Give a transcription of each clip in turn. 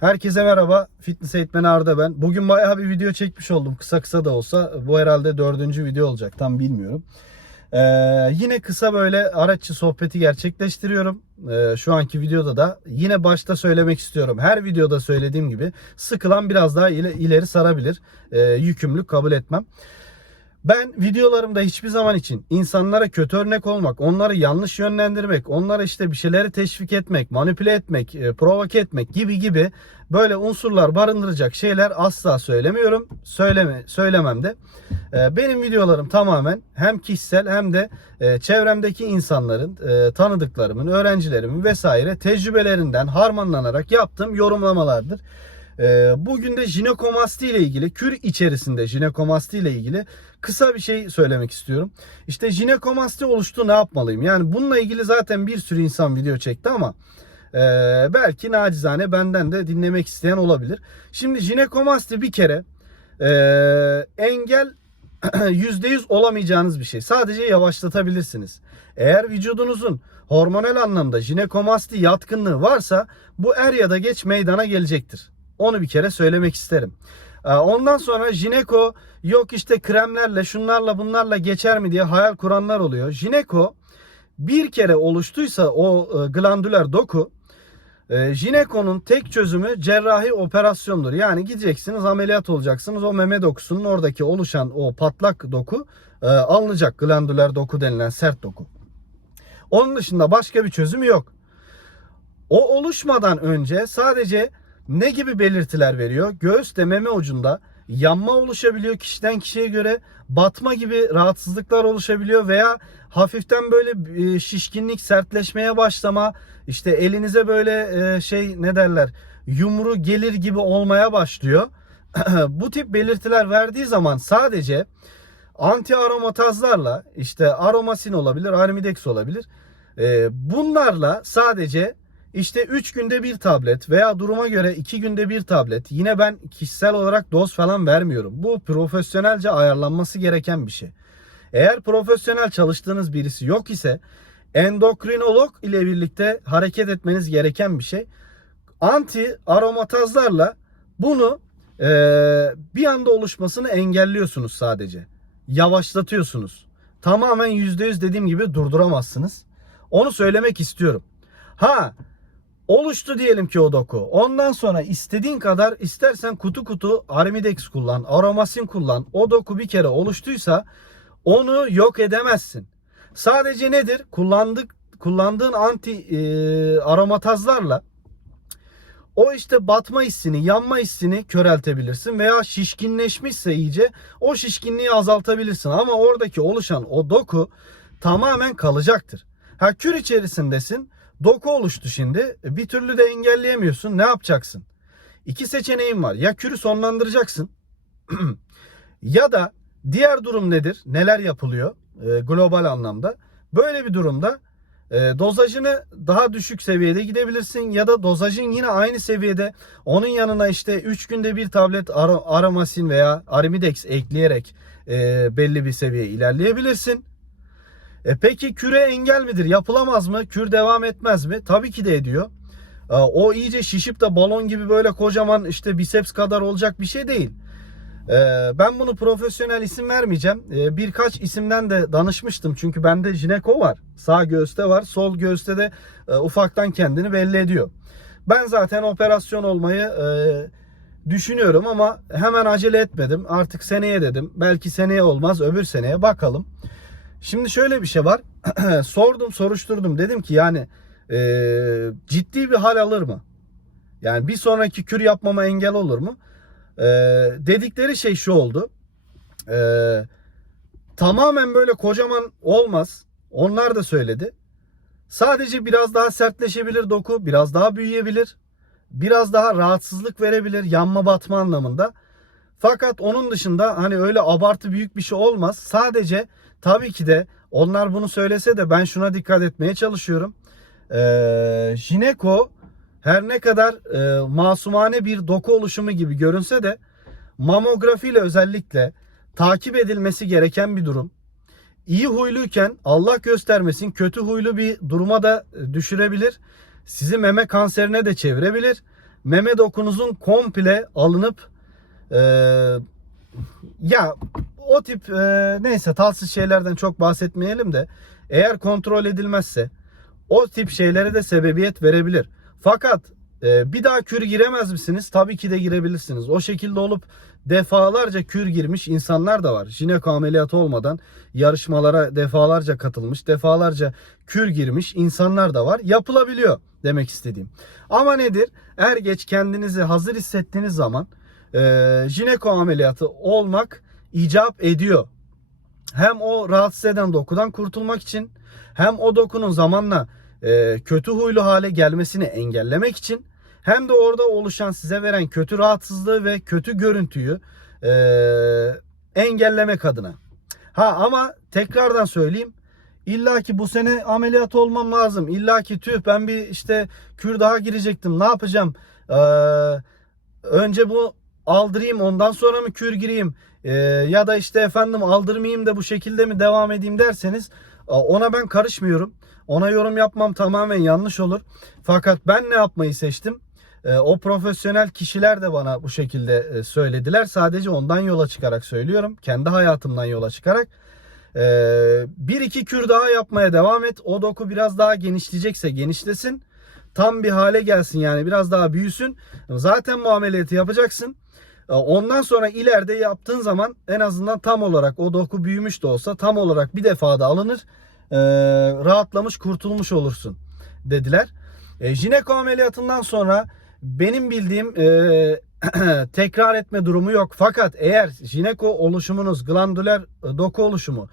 Herkese merhaba. Fitness eğitmeni Arda ben. Bugün bayağı bir video çekmiş oldum. Kısa kısa da olsa. Bu herhalde dördüncü video olacak. Tam bilmiyorum. Ee, yine kısa böyle araççı sohbeti gerçekleştiriyorum. Ee, şu anki videoda da yine başta söylemek istiyorum. Her videoda söylediğim gibi sıkılan biraz daha ile- ileri sarabilir. Ee, yükümlülük kabul etmem. Ben videolarımda hiçbir zaman için insanlara kötü örnek olmak, onları yanlış yönlendirmek, onlara işte bir şeyleri teşvik etmek, manipüle etmek, e, provoke etmek gibi gibi böyle unsurlar barındıracak şeyler asla söylemiyorum. Söyleme, söylemem de. E, Benim videolarım tamamen hem kişisel hem de e, çevremdeki insanların, e, tanıdıklarımın, öğrencilerimin vesaire tecrübelerinden harmanlanarak yaptığım yorumlamalardır. Ee, bugün de jinekomasti ile ilgili, kür içerisinde jinekomasti ile ilgili kısa bir şey söylemek istiyorum. İşte jinekomasti oluştu ne yapmalıyım? Yani bununla ilgili zaten bir sürü insan video çekti ama e, belki nacizane benden de dinlemek isteyen olabilir. Şimdi jinekomasti bir kere e, engel %100 olamayacağınız bir şey. Sadece yavaşlatabilirsiniz. Eğer vücudunuzun hormonal anlamda jinekomasti yatkınlığı varsa bu er ya da geç meydana gelecektir. Onu bir kere söylemek isterim. Ee, Ondan sonra jineko yok işte kremlerle şunlarla bunlarla geçer mi diye hayal kuranlar oluyor. Jineko bir kere oluştuysa o e, glandüler doku e, jinekonun tek çözümü cerrahi operasyondur. Yani gideceksiniz ameliyat olacaksınız o meme dokusunun oradaki oluşan o patlak doku e, alınacak glandüler doku denilen sert doku. Onun dışında başka bir çözüm yok. O oluşmadan önce sadece ne gibi belirtiler veriyor? Göğüs meme ucunda yanma oluşabiliyor kişiden kişiye göre. Batma gibi rahatsızlıklar oluşabiliyor veya hafiften böyle e, şişkinlik, sertleşmeye başlama, işte elinize böyle e, şey ne derler? Yumru gelir gibi olmaya başlıyor. Bu tip belirtiler verdiği zaman sadece anti aromatazlarla işte aromasin olabilir, arimidex olabilir. E, bunlarla sadece işte 3 günde bir tablet veya duruma göre 2 günde bir tablet. Yine ben kişisel olarak doz falan vermiyorum. Bu profesyonelce ayarlanması gereken bir şey. Eğer profesyonel çalıştığınız birisi yok ise endokrinolog ile birlikte hareket etmeniz gereken bir şey. Anti aromatazlarla bunu eee, bir anda oluşmasını engelliyorsunuz sadece. Yavaşlatıyorsunuz. Tamamen %100 dediğim gibi durduramazsınız. Onu söylemek istiyorum. Ha oluştu diyelim ki o doku. Ondan sonra istediğin kadar istersen kutu kutu Arimidex kullan, Aromasin kullan. O doku bir kere oluştuysa onu yok edemezsin. Sadece nedir? Kullandık kullandığın anti e, aromatazlarla o işte batma hissini, yanma hissini köreltebilirsin veya şişkinleşmişse iyice o şişkinliği azaltabilirsin ama oradaki oluşan o doku tamamen kalacaktır. Ha kür içerisindesin. Doku oluştu şimdi. Bir türlü de engelleyemiyorsun. Ne yapacaksın? İki seçeneğin var. Ya kürü sonlandıracaksın ya da diğer durum nedir? Neler yapılıyor e, global anlamda? Böyle bir durumda e, dozajını daha düşük seviyede gidebilirsin ya da dozajın yine aynı seviyede onun yanına işte 3 günde bir tablet ara, aramasin veya arimidex ekleyerek e, belli bir seviye ilerleyebilirsin. E peki küre engel midir? Yapılamaz mı? Kür devam etmez mi? Tabii ki de ediyor. E, O iyice şişip de balon gibi böyle kocaman işte biceps kadar olacak bir şey değil. E, Ben bunu profesyonel isim vermeyeceğim. E, Birkaç isimden de danışmıştım. Çünkü bende jineko var. Sağ göğüste var. Sol göğüste de e, ufaktan kendini belli ediyor. Ben zaten operasyon olmayı e, düşünüyorum ama hemen acele etmedim. Artık seneye dedim. Belki seneye olmaz öbür seneye bakalım. Şimdi şöyle bir şey var. Sordum, soruşturdum. Dedim ki yani e, ciddi bir hal alır mı? Yani bir sonraki kür yapmama engel olur mu? E, dedikleri şey şu oldu. E, tamamen böyle kocaman olmaz. Onlar da söyledi. Sadece biraz daha sertleşebilir doku, biraz daha büyüyebilir. Biraz daha rahatsızlık verebilir yanma batma anlamında. Fakat onun dışında hani öyle abartı büyük bir şey olmaz. Sadece tabii ki de onlar bunu söylese de ben şuna dikkat etmeye çalışıyorum. Ee, jineko her ne kadar e, masumane bir doku oluşumu gibi görünse de mamografiyle özellikle takip edilmesi gereken bir durum. İyi huyluyken Allah göstermesin kötü huylu bir duruma da düşürebilir. Sizi meme kanserine de çevirebilir. meme dokunuzun komple alınıp e, ya o tip e, neyse talsız şeylerden çok bahsetmeyelim de eğer kontrol edilmezse o tip şeylere de sebebiyet verebilir. Fakat e, bir daha kür giremez misiniz? Tabii ki de girebilirsiniz. O şekilde olup defalarca kür girmiş insanlar da var. Jineko ameliyatı olmadan yarışmalara defalarca katılmış, defalarca kür girmiş insanlar da var. Yapılabiliyor demek istediğim. Ama nedir? Er geç kendinizi hazır hissettiğiniz zaman e, jineko ameliyatı olmak icap ediyor. Hem o rahatsız eden dokudan kurtulmak için hem o dokunun zamanla e, kötü huylu hale gelmesini engellemek için hem de orada oluşan size veren kötü rahatsızlığı ve kötü görüntüyü e, engellemek adına. Ha ama tekrardan söyleyeyim. İlla ki bu sene ameliyat olmam lazım. İlla ki tüh ben bir işte kür daha girecektim. Ne yapacağım? Ee, önce bu aldırayım ondan sonra mı kür gireyim? Ee, ya da işte efendim aldırmayayım da bu şekilde mi devam edeyim derseniz e, ona ben karışmıyorum. Ona yorum yapmam tamamen yanlış olur. Fakat ben ne yapmayı seçtim? E, o profesyonel kişiler de bana bu şekilde e, söylediler. Sadece ondan yola çıkarak söylüyorum. Kendi hayatımdan yola çıkarak. E, bir iki kür daha yapmaya devam et. O doku biraz daha genişleyecekse genişlesin. Tam bir hale gelsin yani biraz daha büyüsün. Zaten bu ameliyatı yapacaksın. E, Ondan sonra ileride yaptığın zaman en azından tam olarak o doku büyümüş de olsa tam olarak bir defada alınır. E, rahatlamış kurtulmuş olursun dediler. E, jineko ameliyatından sonra benim bildiğim tekrar etme durumu yok. Fakat eğer jineko oluşumunuz, glandüler e, doku oluşumu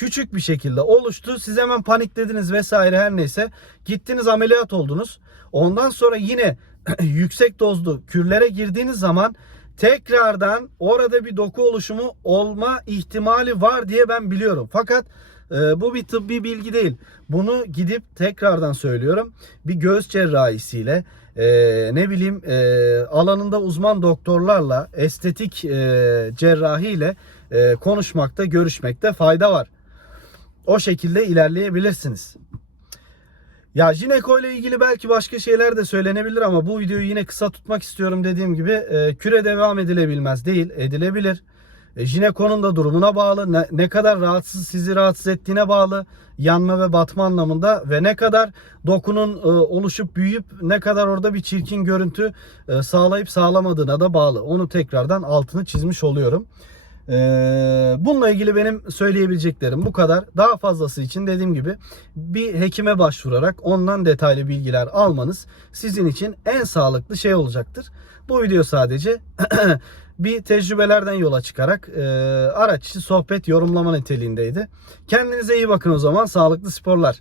küçük bir şekilde oluştu. Siz hemen paniklediniz vesaire her neyse. Gittiniz ameliyat oldunuz. Ondan sonra yine yüksek dozlu kürlere girdiğiniz zaman tekrardan orada bir doku oluşumu olma ihtimali var diye ben biliyorum. Fakat e, bu bir tıbbi bilgi değil. Bunu gidip tekrardan söylüyorum. Bir göğüs cerrahisiyle e, ne bileyim e, alanında uzman doktorlarla estetik e, cerrahiyle e, konuşmakta, görüşmekte fayda var. O şekilde ilerleyebilirsiniz. Ya jineko ile ilgili belki başka şeyler de söylenebilir ama bu videoyu yine kısa tutmak istiyorum dediğim gibi e, küre devam edilebilmez değil edilebilir. E, jinekonun da durumuna bağlı ne, ne kadar rahatsız sizi rahatsız ettiğine bağlı yanma ve batma anlamında ve ne kadar dokunun e, oluşup büyüyüp ne kadar orada bir çirkin görüntü e, sağlayıp sağlamadığına da bağlı. Onu tekrardan altını çizmiş oluyorum. Ee, bununla ilgili benim söyleyebileceklerim bu kadar. Daha fazlası için dediğim gibi bir hekime başvurarak ondan detaylı bilgiler almanız sizin için en sağlıklı şey olacaktır. Bu video sadece bir tecrübelerden yola çıkarak e, araç sohbet yorumlama niteliğindeydi. Kendinize iyi bakın o zaman. Sağlıklı sporlar.